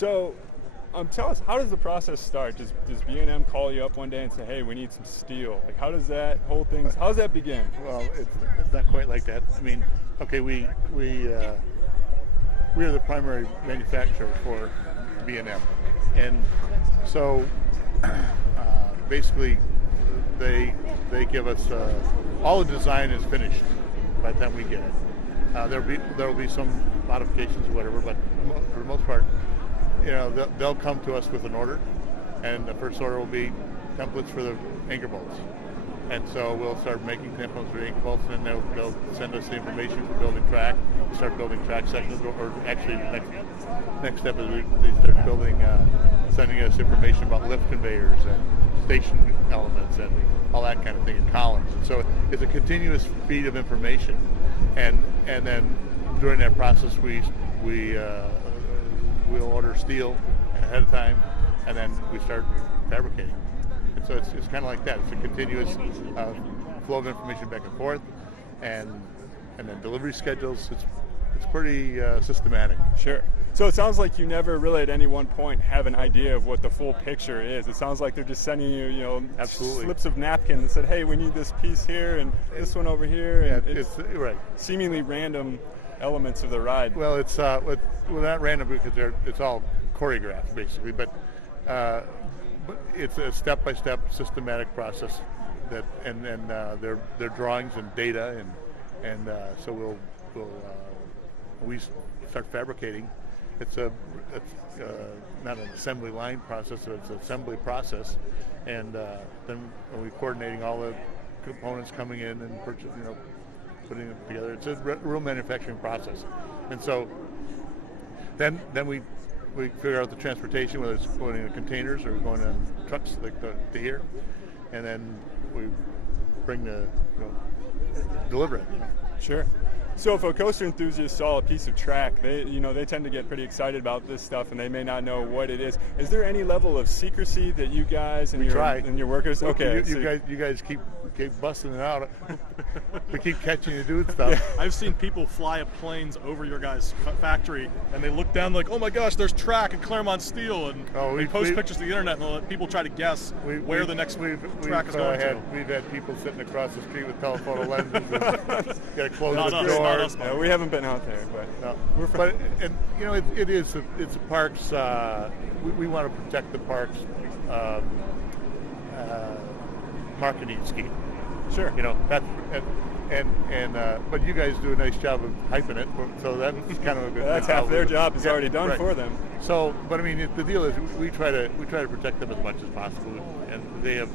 So, tell us, how does the process start? Does B&M call you up one day and say, "Hey, we need some steel"? Like, how does that whole thing? How does that begin? Well, it's not quite like that. I mean, okay, we are the primary manufacturer for B&M, and so basically they give us all the design is finished by the time we get it. There will be some modifications or whatever, but for the most part, they'll come to us with an order, and the first order will be templates for the anchor bolts. And so we'll start making templates for the anchor bolts, and then they'll send us the information for building track. We start building track sections, or actually next step is they start building, sending us information about lift conveyors and station elements and all that kind of thing, and columns. And so it's a continuous feed of information, and then during that process we'll order steel ahead of time, and then we start fabricating. And so it's kind of like that. It's a continuous flow of information back and forth, and then delivery schedules. It's pretty systematic. Sure. So it sounds like you never really at any one point have an idea of what the full picture is. It sounds like they're just sending you, Absolutely. slips of napkin that said, "Hey, we need this piece here and this one over here." Yeah, and it's right. Seemingly random elements of the ride. Well, it's not random because it's all choreographed basically, but it's a step-by-step systematic process that, and their drawings and data, and so we start fabricating. It's not an assembly line process, it's an assembly process, and then we're coordinating all the components coming in and putting it together. It's a real manufacturing process, and so then we figure out the transportation, whether it's going in containers or going on trucks like to here, and then we bring deliver it. Sure. So if a coaster enthusiast saw a piece of track, they tend to get pretty excited about this stuff, and they may not know what it is. Is there any level of secrecy that you guys and your workers? Okay, you guys keep busting it out. We keep catching you doing stuff. Yeah. I've seen people fly up planes over your guys' factory, and they look down like, "Oh my gosh, there's track at Clermont Steel," and they post pictures to the internet, and they'll let people try to guess where the next track is going to. We've had people sitting across the street with telephoto lenses. Got to close the door. No, we haven't been out there, but it's a park's. We want to protect the park's marketing scheme. Sure. That's but you guys do a nice job of hyping it, so that's kind of a good. That's half their job is already done for them. So, but I mean, the deal is we try to protect them as much as possible, and they have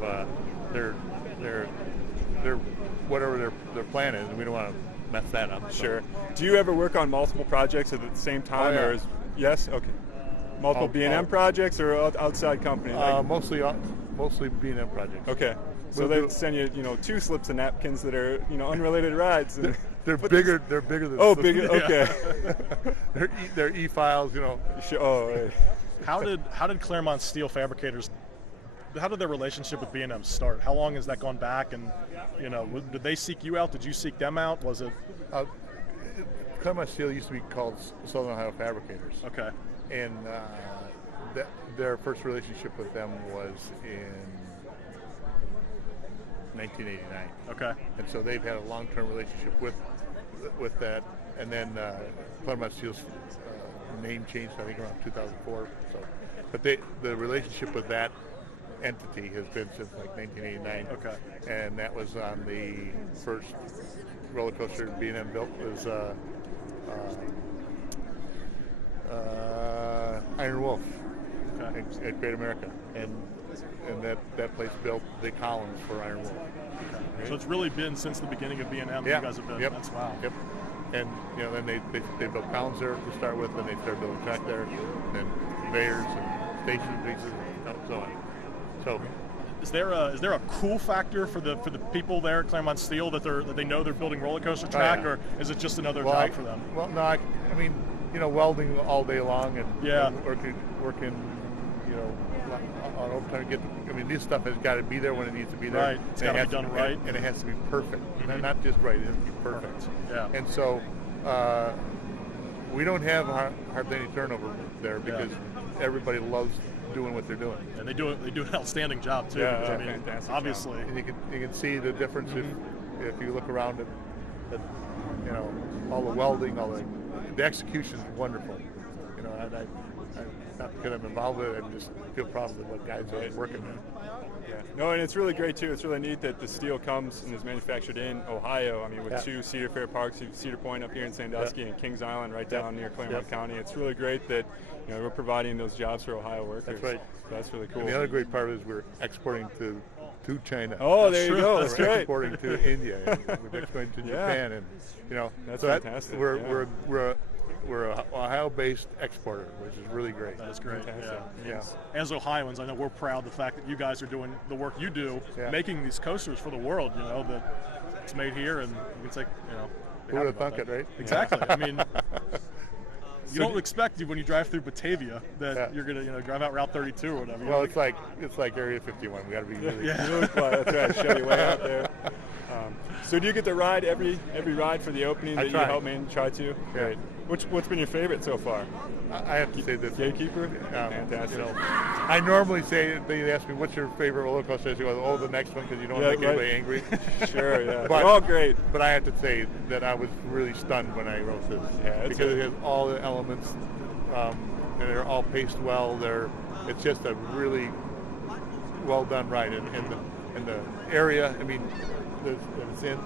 their whatever their plan is, and we don't want to mess that up. Sure. Do you ever work on multiple projects at the same time, or yes? Okay. Multiple B&M projects or outside companies? Mostly B&M projects. Okay. So they send you, 2 slips of napkins that are, unrelated rides. And they're bigger. They're bigger than. Oh, bigger. Okay. they're e-files, Oh. Right. How did Clermont Steel Fabricators? How did their relationship with B&M start? How long has that gone back? And did they seek you out? Did you seek them out? Was it? Clermont Steel used to be called Southern Ohio Fabricators. Okay. And their first relationship with them was in 1989. Okay. And so they've had a long-term relationship with that. And then Clermont Steel's name changed, I think, around 2004. So, but the relationship with that entity has been since like 1989. Okay. And that was on the first roller coaster B&M built was Iron Wolf at Great America, and that place built the columns for Iron Wolf. Okay. Right? So it's really been since the beginning of B&M that you guys have been. Yep. That's wow. Yep. And then they built columns there to start with, and they started building track there, and then conveyors and station pieces, and so on. So, is there a cool factor for the people there at Clermont Steel that they know they're building roller coaster track, or is it just another job for them? Well, no, I mean, welding all day long and working, on overtime to get. This stuff has got to be there when it needs to be there. Right, it's got to be done right, and it has to be perfect. Mm-hmm. Not just right; it has to be perfect. Yeah. And so we don't have hardly any turnover there because everybody loves doing what they're doing. And they do an outstanding job too. Yeah, I mean, obviously. And you can see the difference if you look around at you know, all the welding, all the execution is wonderful. You know, and I not because I'm involved with it, I just feel proud of what guys are working on. Yeah. No, and it's really great too. It's really neat that the steel comes and is manufactured in Ohio. I mean, with two Cedar Fair parks, Cedar Point up here in Sandusky and Kings Island right down near Clermont County. It's really great that we're providing those jobs for Ohio workers. That's right. So that's really cool. And the other great part is we're exporting to China. Oh, there you go. That's we're great. Exporting to India. And we're exporting to Japan, and that's so fantastic. We're an Ohio-based exporter, which is really great. That is great. Yeah. As Ohioans, I know we're proud of the fact that you guys are doing the work you do, making these coasters for the world. You know that it's made here, and you can take. Who would have thunk it, right? Exactly. I mean. You don't expect when you drive through Batavia that you're gonna drive out Route 32 or whatever. Well, it's like Area 51. We got to be really really quiet. That's right. Chevy way out there. So do you get to ride every ride for the opening that you help me try to? Yeah. Great. What's been your favorite so far? I have to say this. GateKeeper? Fantastic. I normally say, they ask me, what's your favorite roller coaster? I say, oh, the next one, because you don't want to make anybody angry. Sure, yeah. They're all great. But I have to say that I was really stunned when I wrote this. Yeah, because it has all the elements, and they're all paced well. It's just a really well done ride. And the area, I mean, that it's in,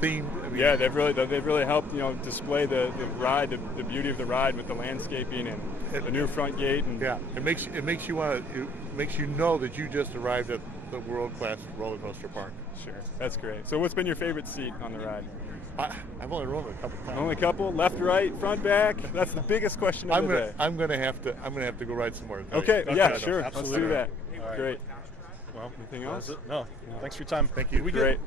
themed. I mean, yeah, they've really helped display the ride, the beauty of the ride with the landscaping and the new front gate. And it makes you know that you just arrived at the world-class roller coaster park. Sure, that's great. So what's been your favorite seat on the ride? I've only rode it a couple times. Only a couple? Left, right, front, back? That's the biggest question of the day. I'm gonna have to go ride some more. Okay, yeah, sure. Let's do that. All right. Great. Well, anything else? No. Thanks for your time. Thank you. Great.